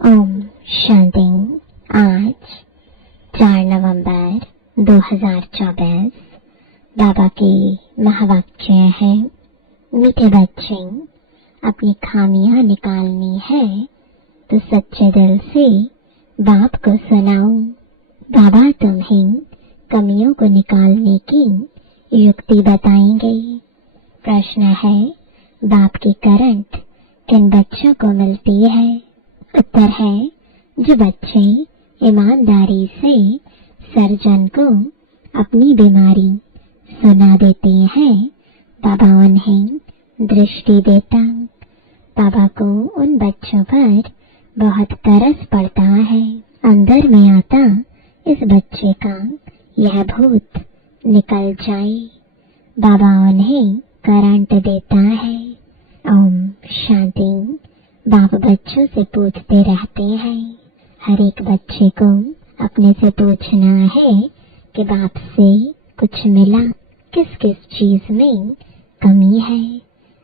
ओम शांति। आज 4 नवंबर 2024 बाबा के महावाक्य है। मीठे बच्चे, अपनी खामियां निकालनी है तो सच्चे दिल से बाप को सुनाओ। बाबा तुम्हें कमियों को निकालने की युक्ति बताएंगे। प्रश्न है, बाप की करंट किन बच्चों को मिलती है? उत्तर है, जो बच्चे ईमानदारी से सर्जन को अपनी बीमारी सुना देते हैं, बाबा उन्हें दृष्टि देता। बाबा को उन बच्चों पर बहुत तरस पड़ता है। अंदर में आता इस बच्चे का यह भूत निकल जाए। बाबा उन्हें करंट देता है। ओम शांति। बाप बच्चों से पूछते रहते हैं। हर एक बच्चे को अपने से पूछना है कि बाप से कुछ मिला, किस किस चीज में कमी है।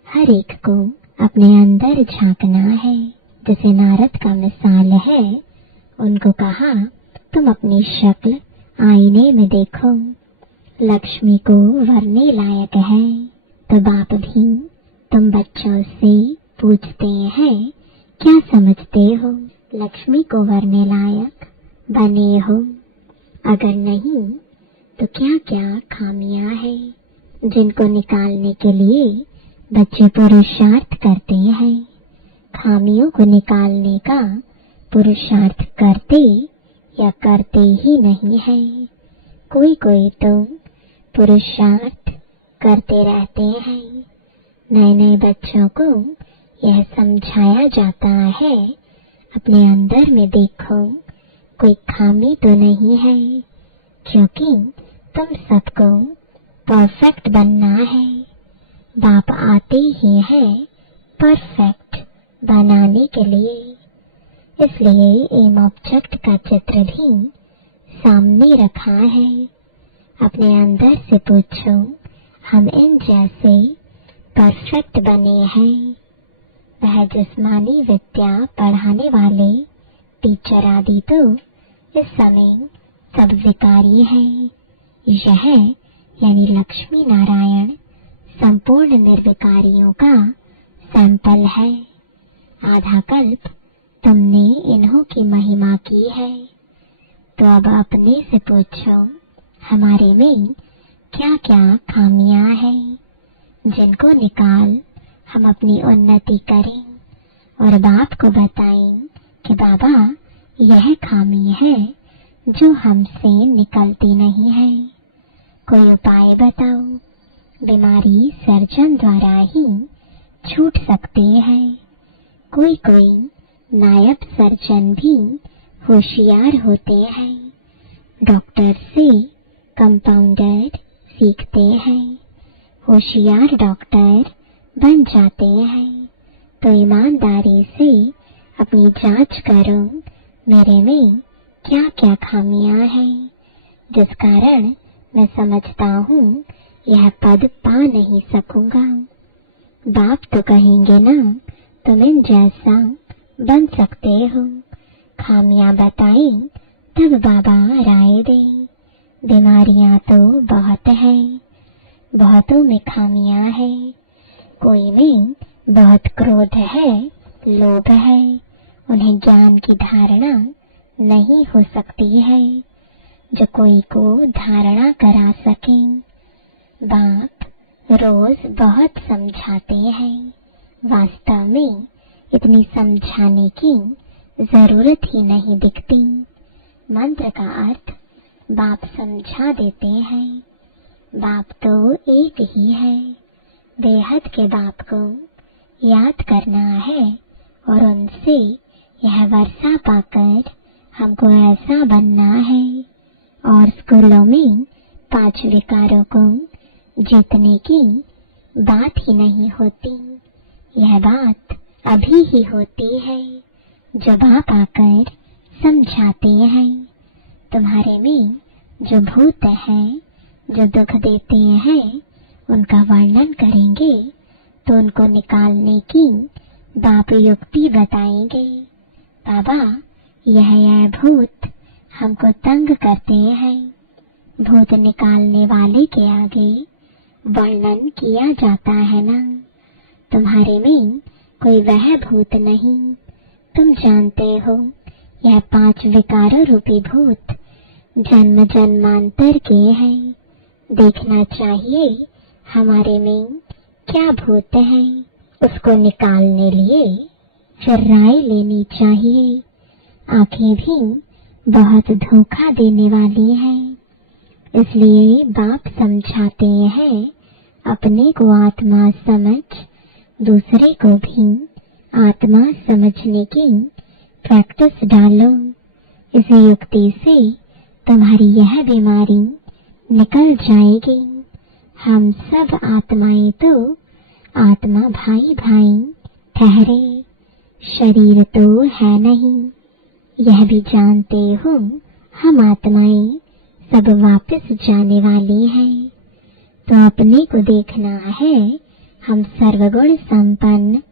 हर एक को अपने अंदर झांकना है। जैसे नारद का मिसाल है, उनको कहा, तुम अपनी शक्ल आईने में देखो, लक्ष्मी को वरने लायक है। तो बाप भी तुम बच्चों से पूछते हैं, क्या समझते हो? लक्ष्मी को वरने लायक बने हो? अगर नहीं तो क्या क्या खामियां हैं जिनको निकालने के लिए बच्चे पुरुषार्थ करते हैं? खामियों को निकालने का पुरुषार्थ करते या करते ही नहीं है। कोई कोई तो पुरुषार्थ करते रहते हैं। नए नए बच्चों को यह समझाया जाता है, अपने अंदर में देखो, कोई खामी तो नहीं है, क्योंकि तुम सबको परफेक्ट बनना है। बाप आते ही है परफेक्ट बनाने के लिए। इसलिए एम ऑब्जेक्ट का चित्र भी सामने रखा है। अपने अंदर से पूछो, हम इन जैसे परफेक्ट बने हैं। वह जिस्मानी विद्या पढ़ाने वाले टीचर आदि तो इस समय सब विकारी हैं। यह यानी लक्ष्मी नारायण संपूर्ण निर्विकारियों का सैंपल है। आधा कल्प तुमने इन्हों की महिमा की है। तो अब अपने से पूछो, हमारे में क्या क्या खामियां हैं जिनको निकाल हम अपनी उन्नति करें और बाप को बताएं कि बाबा यह खामी है जो हमसे निकलती नहीं है। कोई उपाय बताओ। बीमारी सर्जन द्वारा ही छूट सकते हैं। कोई कोई नायब सर्जन भी होशियार होते हैं। डॉक्टर से कंपाउंडर सीखते हैं। होशियार डॉक्टर बन जाते हैं। तो ईमानदारी से अपनी जांच करो, मेरे में क्या क्या खामियां हैं जिस कारण मैं समझता हूँ यह पद पा नहीं सकूंगा। बाप तो कहेंगे ना, तुम इन जैसा बन सकते हो। खामियां बताएं तब बाबा राय दें। बीमारियां तो बहुत है, बहुतों में खामियां हैं। कोई में बहुत क्रोध है, लोभ है, उन्हें ज्ञान की धारणा नहीं हो सकती है जो कोई को धारणा करा सके। बाप रोज बहुत समझाते हैं। वास्तव में इतनी समझाने की जरूरत ही नहीं दिखती। मंत्र का अर्थ बाप समझा देते हैं। बाप तो एक ही है। बेहद के बाप को याद करना है और उनसे यह वर्षा पाकर हमको ऐसा बनना है। और स्कूलों में 5 विकारों को जीतने की बात ही नहीं होती। यह बात अभी ही होती है जब आप आकर समझाते हैं। तुम्हारे में जो भूत है, जो दुख देते हैं, उनका वर्णन करेंगे तो उनको निकालने की बाप युक्ति बताएंगे। बाबा, यह भूत हमको तंग करते हैं। भूत निकालने वाले के आगे वर्णन किया जाता है ना, तुम्हारे में कोई वह भूत नहीं। तुम जानते हो यह 5 विकारों रूपी भूत जन्म जन्मांतर के हैं। देखना चाहिए हमारे में क्या भूत है, उसको निकालने लिए फिर राय लेनी चाहिए। आंखें भी बहुत धोखा देने वाली हैं, इसलिए बाप समझाते हैं अपने को आत्मा समझ दूसरे को भी आत्मा समझने की प्रैक्टिस डालो। इस युक्ति से तुम्हारी यह बीमारी निकल जाएगी। हम सब आत्माएं तो आत्मा भाई भाई ठहरे, शरीर तो है नहीं। यह भी जानते हो हम आत्माएं सब वापस जाने वाली हैं। तो अपने को देखना है हम सर्वगुण संपन्न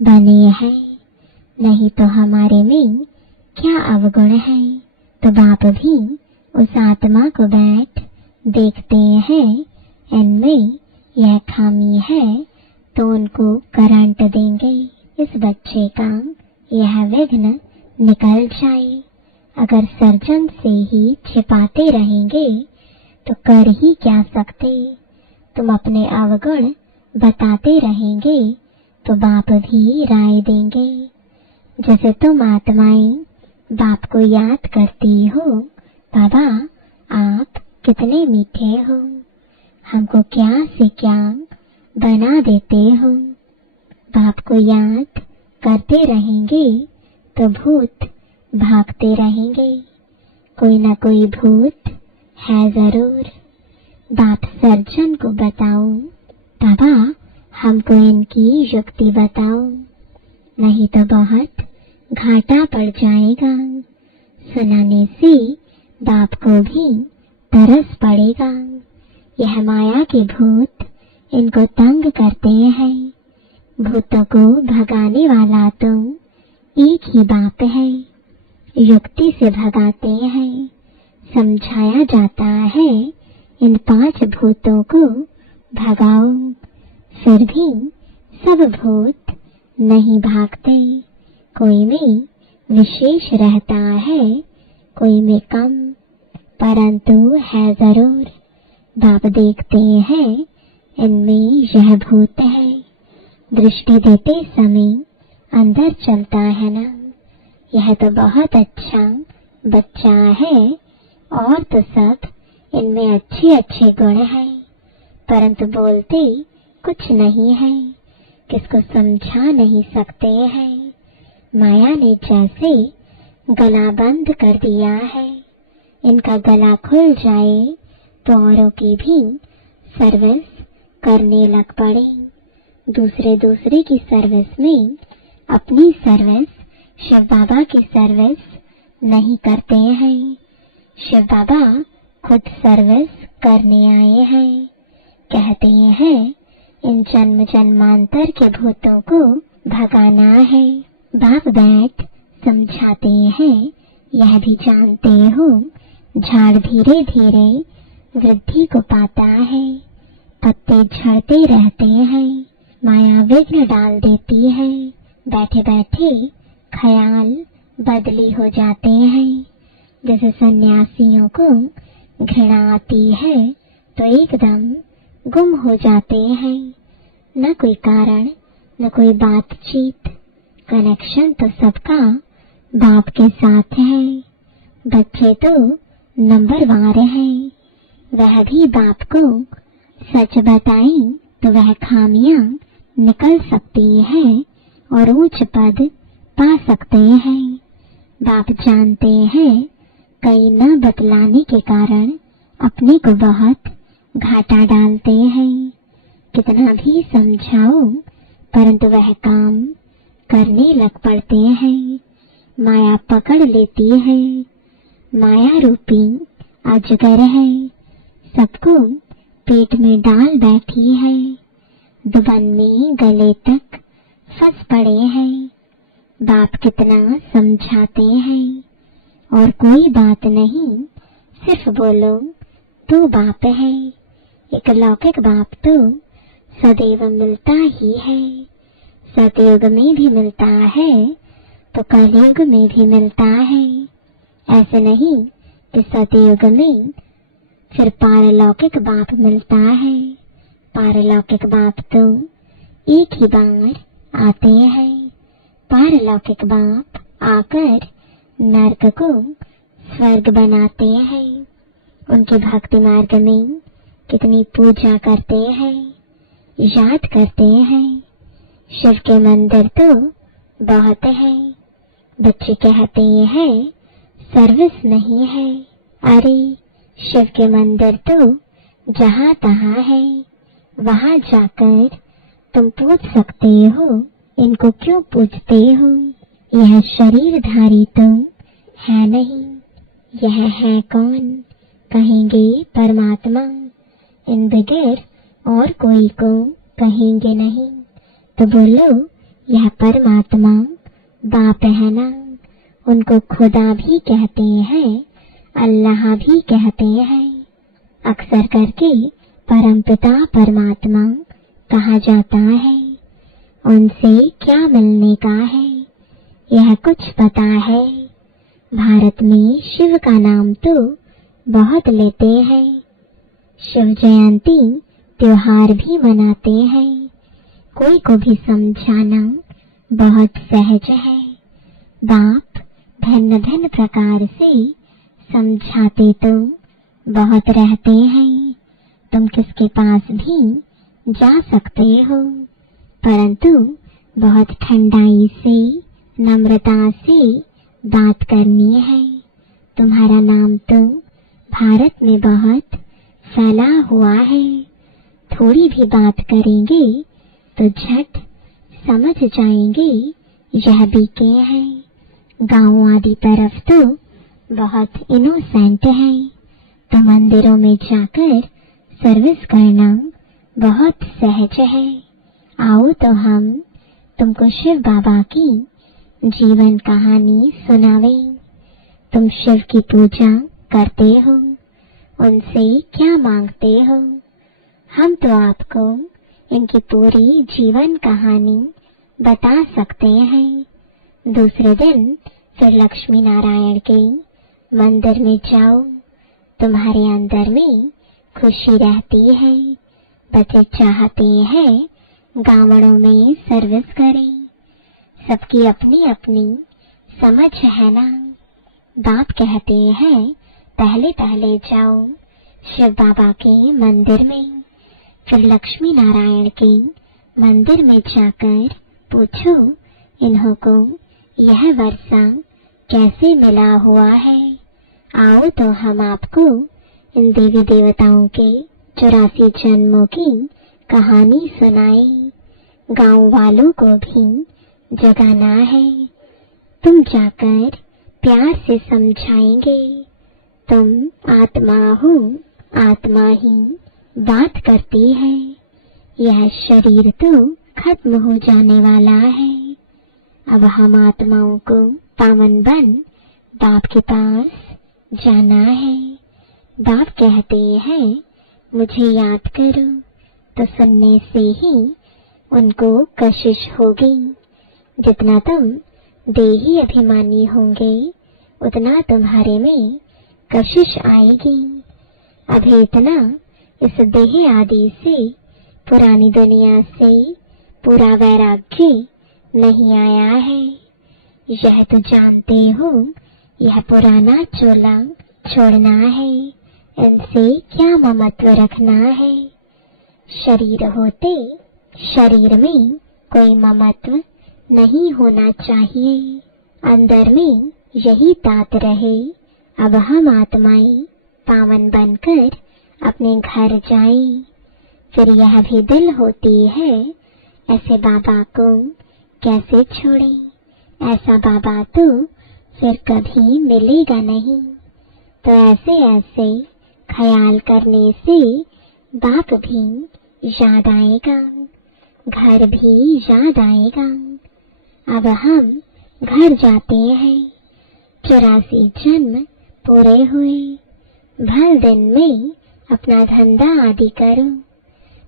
बने हैं, नहीं तो हमारे में क्या अवगुण है। तो बाप भी उस आत्मा को बैठ देखते हैं, इनमें यह खामी है तो उनको करंट देंगे, इस बच्चे का यह विघ्न निकल जाए। अगर सर्जन से ही छिपाते रहेंगे तो कर ही क्या सकते। तुम अपने अवगुण बताते रहेंगे तो बाप भी राय देंगे। जैसे तुम आत्माएं बाप को याद करती हो, बाबा आप कितने मीठे हो, हमको क्या से क्या बना देते हो। बाप को याद करते रहेंगे तो भूत भागते रहेंगे। कोई न कोई भूत है जरूर। बाप सर्जन को बताओ, बाबा हमको इनकी युक्ति बताओ, नहीं तो बहुत घाटा पड़ जाएगा। सुनाने से बाप को भी तरस पड़ेगा। यह माया के भूत इनको तंग करते हैं। भूतों को भगाने वाला तो एक ही बाप है। युक्ति से भगाते हैं। समझाया जाता है इन 5 भूतों को भगाओ, फिर भी सब भूत नहीं भागते। कोई में विशेष रहता है, कोई में कम, परंतु है जरूर। बाप देखते हैं इनमें यह भूत है। दृष्टि देते समय अंदर चलता है ना, यह तो बहुत अच्छा बच्चा है। और तो सब इनमें अच्छे अच्छे गुण हैं, परंतु बोलते कुछ नहीं है, किसको समझा नहीं सकते हैं। माया ने जैसे गला बंद कर दिया है, इनका गला खुल जाए तो औरों की भी सर्विस करने लग पड़े। दूसरे की सर्विस में अपनी सर्विस शिव बाबा की सर्विस नहीं करते हैं। शिव बाबा खुद सर्विस करने आए हैं। कहते हैं इन जन्म जन्मांतर के भूतों को भगाना है। बाप बैठ समझाते हैं, यह भी जानते हो झाड़ धीरे धीरे वृद्धि को पाता है। पत्ते झड़ते रहते हैं, माया विघ्न डाल देती है। बैठे बैठे ख्याल बदली हो जाते हैं। जैसे सन्यासियों को घृणा आती है तो एकदम गुम हो जाते हैं, न कोई कारण न कोई बातचीत। कनेक्शन तो सबका बाप के साथ है। बच्चे तो नंबरवार हैं, वह भी बाप को सच बताएं तो वह खामियां निकल सकती है और उच्च पद पा सकते हैं। बाप जानते हैं कई न बतलाने के कारण अपने को बहुत घाटा डालते हैं। कितना भी समझाओ परंतु वह काम करने लग पड़ते हैं। माया पकड़ लेती है। माया रूपी अजगर है, सबको पेट में डाल बैठी है। दुबन में गले तक फंस पड़े हैं। बाप कितना समझाते हैं और कोई बात नहीं, सिर्फ बोलो तो बाप है। एक लौकिक बाप तो सदैव मिलता ही है, सतयुग में भी मिलता है तो कलयुग में भी मिलता है। ऐसे नहीं कि सतयुग में फिर पारलौकिक बाप मिलता है। पारलौकिक बाप तो एक ही बार आते हैं। पारलौकिक बाप आकर नरक को स्वर्ग बनाते हैं। उनके भक्ति मार्ग में कितनी पूजा करते हैं, याद करते हैं। शिव के मंदिर तो बहुत है। बच्चे कहते हैं सर्विस नहीं है। अरे शिव के मंदिर तो जहाँ तहाँ है, वहाँ जाकर तुम पूछ सकते हो, इनको क्यों पूछते हो? यह शरीरधारी तो है नहीं, यह है कौन? कहेंगे परमात्मा। इन बगैर और कोई को कहेंगे नहीं। तो बोलो यह परमात्मा बाप है ना। उनको खुदा भी कहते हैं, अल्लाह भी कहते हैं। अक्सर करके परमपिता परमात्मा कहा जाता है। उनसे क्या मिलने का है, यह कुछ पता है? भारत में शिव का नाम तो बहुत लेते हैं। शिव जयंती त्योहार भी मनाते हैं। कोई को भी समझाना बहुत सहज है। बाप भिन्न भिन्न प्रकार से समझाते तो बहुत रहते हैं। तुम किसके पास भी जा सकते हो, परंतु बहुत ठंडाई से, नम्रता से बात करनी है। तुम्हारा नाम तो भारत में बहुत फैला हुआ है। थोड़ी भी बात करेंगे तो झट समझ जाएंगे यह बीके है। गाँव आदि तरफ तो बहुत इनोसेंट है। तो मंदिरों में जाकर सर्विस करना बहुत सहज है। आओ तो हम तुमको शिव बाबा की जीवन कहानी सुनावें। तुम शिव की पूजा करते हो, उनसे क्या मांगते हो? हम तो आपको इनकी पूरी जीवन कहानी बता सकते हैं। दूसरे दिन फिर लक्ष्मी नारायण के मंदिर में जाओ। तुम्हारे अंदर में खुशी रहती है। बच्चे चाहते हैं गाँवों में सर्विस करें। सबकी अपनी अपनी समझ है ना। बाप कहते हैं पहले पहले जाओ शिव बाबा के मंदिर में, फिर लक्ष्मी नारायण के मंदिर में जाकर पूछो इन्हों को यह वर्षा कैसे मिला हुआ है। आओ तो हम आपको इन देवी देवताओं के 84 जन्मों की कहानी सुनाए। गांव वालों को भी जगाना है। तुम जाकर प्यार से समझाएंगे। तुम आत्मा हो, आत्मा ही बात करती है। यह शरीर तो खत्म हो जाने वाला है। अब हम आत्माओं को पावन बन बाप के पास जाना है। बाप कहते हैं मुझे याद करो, तो सुनने से ही उनको कशिश होगी। जितना तुम देही अभिमानी होंगे उतना तुम्हारे में कशिश आएगी। अभी इतना इस देह आदि से, पुरानी दुनिया से पूरा वैराग्य नहीं आया है। यह तो जानते हो, यह पुराना चोला छोड़ना है। इनसे क्या ममत्व रखना है। शरीर होते शरीर में कोई ममत्व नहीं होना चाहिए। अंदर में यही तात रहे। अब हम आत्माएं पावन बनकर अपने घर जाएं। फिर यह भी दिल होती है ऐसे बाबा को कैसे छोड़ें। ऐसा बाबा तो फिर कभी मिलेगा नहीं। तो ऐसे ऐसे ख्याल करने से बाप भी याद आएगा, घर भी याद आएगा। अब हम घर जाते हैं, 84 जन्म पूरे हुए। भर दिन में अपना धंधा आदि करो,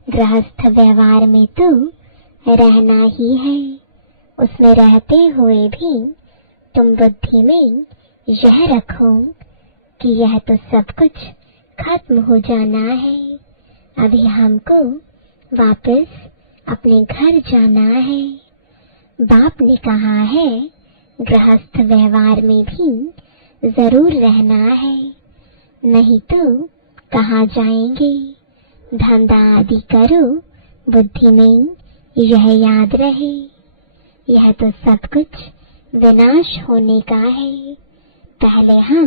गृहस्थ व्यवहार में तो रहना ही है। उसमें रहते हुए भी तुम बुद्धि में यह रखो कि यह तो सब कुछ खत्म हो जाना है। अभी हमको वापस अपने घर जाना है। बाप ने कहा है गृहस्थ व्यवहार में भी जरूर रहना है, नहीं तो कहाँ जाएंगे। धंधा आदि करो, बुद्धि में यह याद रहे, यह तो सब कुछ विनाश होने का है। पहले हम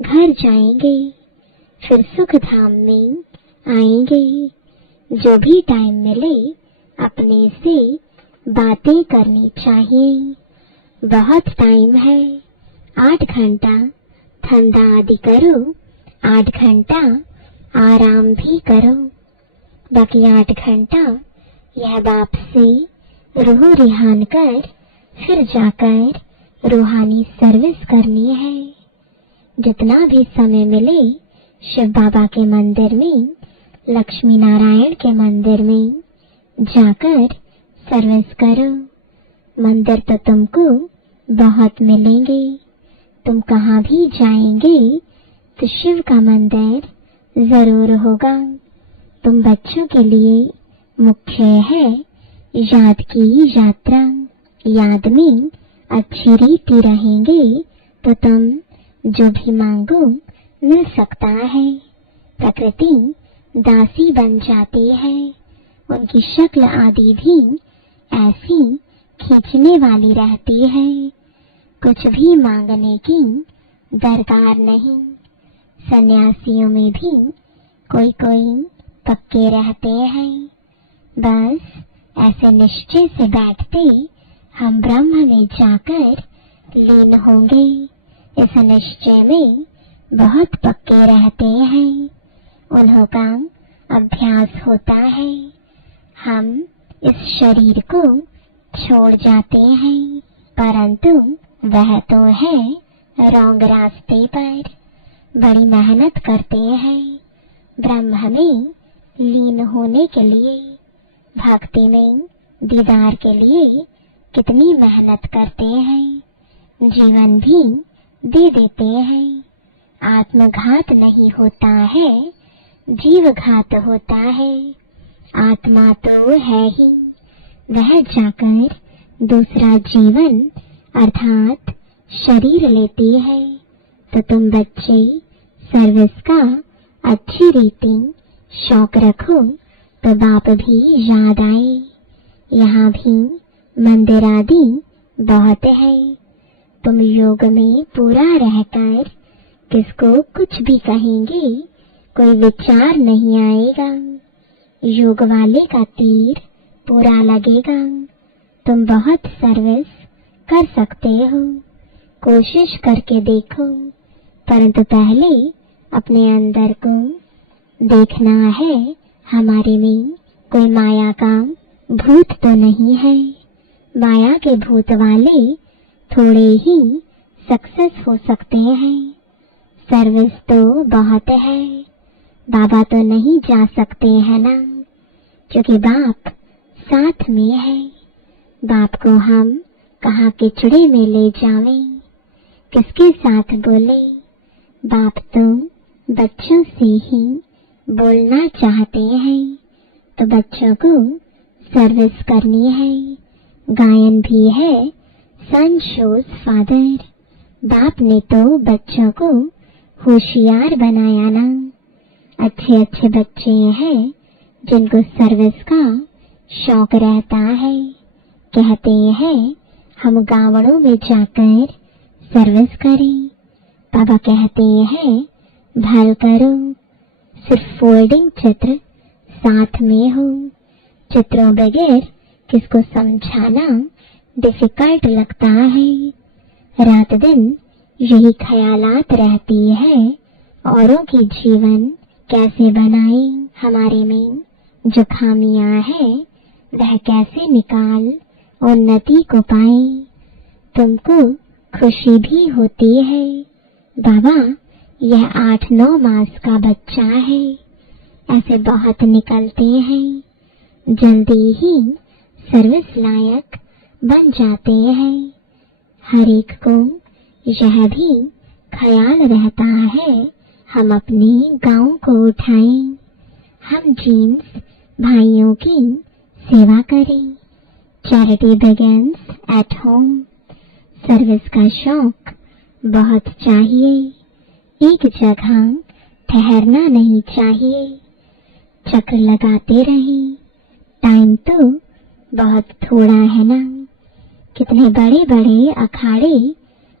घर जाएंगे, फिर सुख धाम में आएंगे। जो भी टाइम मिले अपने से बातें करनी चाहिए। बहुत टाइम है, 8 घंटा धंधा आदि करो, 8 घंटा आराम भी करो। बाकी 8 घंटा यह बाप से रूह रिहान कर फिर जाकर रूहानी सर्विस करनी है। जितना भी समय मिले शिव बाबा के मंदिर में, लक्ष्मी नारायण के मंदिर में जाकर सर्विस करो। मंदिर तो तुमको बहुत मिलेंगे। तुम कहाँ भी जाएंगे तो शिव का मंदिर जरूर होगा। तुम बच्चों के लिए मुख्य है याद की यात्रा। याद में अच्छी रीति रहेंगे तो तुम जो भी मांगो मिल सकता है। प्रकृति दासी बन जाती है, उनकी शक्ल आदि भी ऐसी खींचने वाली रहती है। कुछ भी मांगने की दरकार नहीं। सन्यासियों में भी कोई कोई पक्के रहते हैं। बस ऐसे निश्चय से बैठते हम ब्रह्म में जाकर लीन होंगे। इस निश्चय में बहुत पक्के रहते हैं, उन्हों का अभ्यास होता है। हम इस शरीर को छोड़ जाते हैं, परंतु वह तो है रॉन्ग रास्ते पर। बड़ी मेहनत करते हैं ब्रह्म में लीन होने के लिए। भक्ति में दीदार के लिए कितनी मेहनत करते हैं, जीवन भी दे देते हैं। आत्मघात नहीं होता है, जीव घात होता है। आत्मा तो है ही, वह जाकर दूसरा जीवन अर्थात शरीर लेती है। तो तुम बच्चे सर्विस का अच्छी रीति शौक रखो तो बाप भी याद आए। यहाँ भी मंदिर आदि बहुत है। तुम योग में पूरा रहकर किसको कुछ भी कहेंगे कोई विचार नहीं आएगा। योग वाले का तीर पूरा लगेगा। तुम बहुत सर्विस कर सकते हो, कोशिश करके देखो, परंतु पहले अपने अंदर को देखना है। हमारे में कोई माया का भूत तो नहीं है। माया के भूत वाले थोड़े ही सक्सेस हो सकते हैं। सर्विस तो बहुत है। बाबा तो नहीं जा सकते हैं ना, क्योंकि बाप साथ में है। बाप को हम कहाँ किचड़े में ले जावें, किसके साथ बोले। बाप तो बच्चों से ही बोलना चाहते हैं, तो बच्चों को सर्विस करनी है। गायन भी है सन शोज फादर। बाप ने तो बच्चों को होशियार बनाया ना। अच्छे अच्छे बच्चे हैं जिनको सर्विस का शौक रहता है। कहते हैं हम गांवों में जाकर सर्विस करें। बाबा कहते हैं भल करो, सिर्फ फोल्डिंग चित्र साथ में हो। चित्रों बगैर किसको समझाना डिफिकल्ट लगता है। रात दिन यही ख्यालात रहती है, औरों की जीवन कैसे बनाए, हमारे में जो खामियां हैं वह कैसे निकाल उन्नति को पाए। तुमको खुशी भी होती है। बाबा, यह 8-9 मास का बच्चा है। ऐसे बहुत निकलते हैं, जल्दी ही सर्विस लायक बन जाते हैं। हर एक को यह भी ख्याल रहता है हम अपने गांव को उठाएं, हम जीन्स भाइयों की सेवा करें। Charity begins at home. Service का शौक बहुत चाहिए, एक जगह ठहरना नहीं चाहिए। चक्र लगाते रहें, टाइम तो बहुत थोड़ा है ना। कितने बड़े बड़े अखाड़े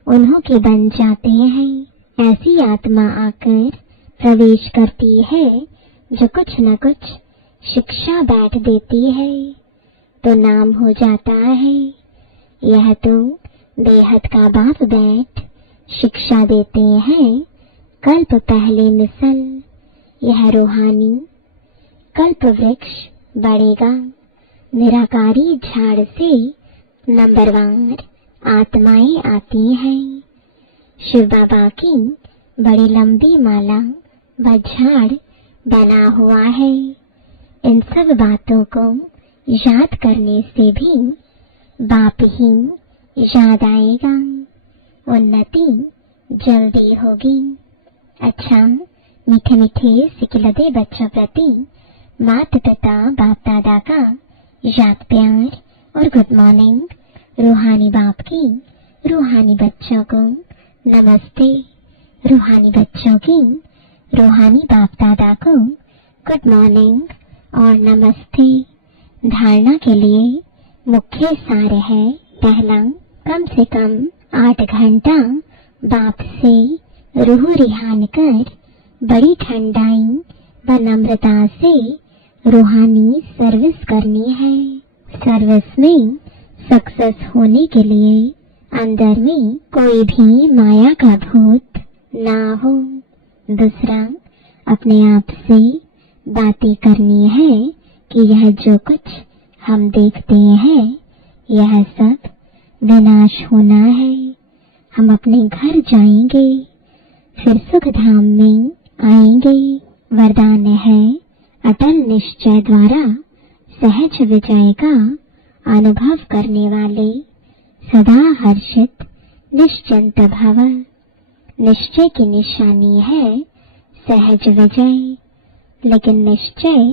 उन्हों के बन जाते हैं। ऐसी आत्मा आकर प्रवेश करती है जो कुछ न कुछ शिक्षा बैठ देती है, तो नाम हो जाता है। यह तो बेहद का बाप बैठ शिक्षा देते हैं, कल्प पहले मिसल। यह रूहानी कल्प वृक्ष बढ़ेगा, निराकारी झाड़ से नंबरवार आत्माएं आती हैं। शिव बाबा की बड़ी लंबी माला व झाड़ बना हुआ है। इन सब बातों को याद करने से भी बाप ही याद आएगा, उन्नति जल्दी होगी। अच्छा, मीठे मीठे सिकिलदे बच्चों प्रति माता पिता बाप दादा का याद प्यार और गुड मॉर्निंग। रूहानी बाप की रूहानी बच्चों को नमस्ते। रूहानी बच्चों की रूहानी बाप दादा को गुड मॉर्निंग और नमस्ते। धारणा के लिए मुख्य सार है, पहला, कम से कम 8 घंटा बाप से रूह रिहान कर बड़ी ठंडाई व नम्रता से रूहानी सर्विस करनी है। सर्विस में सक्सेस होने के लिए अंदर में कोई भी माया का भूत ना हो। दूसरा, अपने आप से बातें करनी है कि यह जो कुछ हम देखते हैं यह सब विनाश होना है। हम अपने घर जाएंगे, फिर सुख धाम में आएंगे। वरदान है, अटल निश्चय द्वारा सहज विजय का अनुभव करने वाले सदा हर्षित निश्चिंत भव। निश्चय की निशानी है सहज विजय, लेकिन निश्चय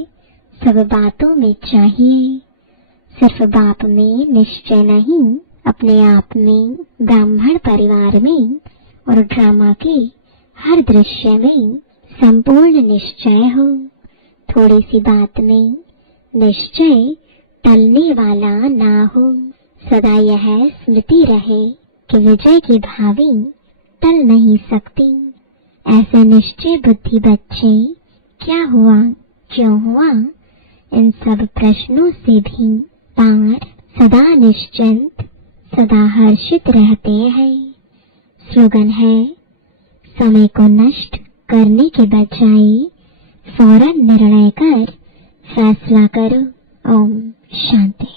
सब बातों में चाहिए। सिर्फ बाप में निश्चय नहीं, अपने आप में, ब्राह्मण परिवार में और ड्रामा के हर दृश्य में संपूर्ण निश्चय हो। थोड़ी सी बात में निश्चय टलने वाला ना हो। सदा यह स्मृति रहे कि विजय की भावी टल नहीं सकती। ऐसे निश्चय बुद्धि बच्चे क्या हुआ, क्यों हुआ, इन सब प्रश्नों से भी पार सदा निश्चिंत, सदा हर्षित रहते हैं। स्लोगन है, समय को नष्ट करने के बजाय फौरन निर्णय कर फैसला करो। ओम शांति।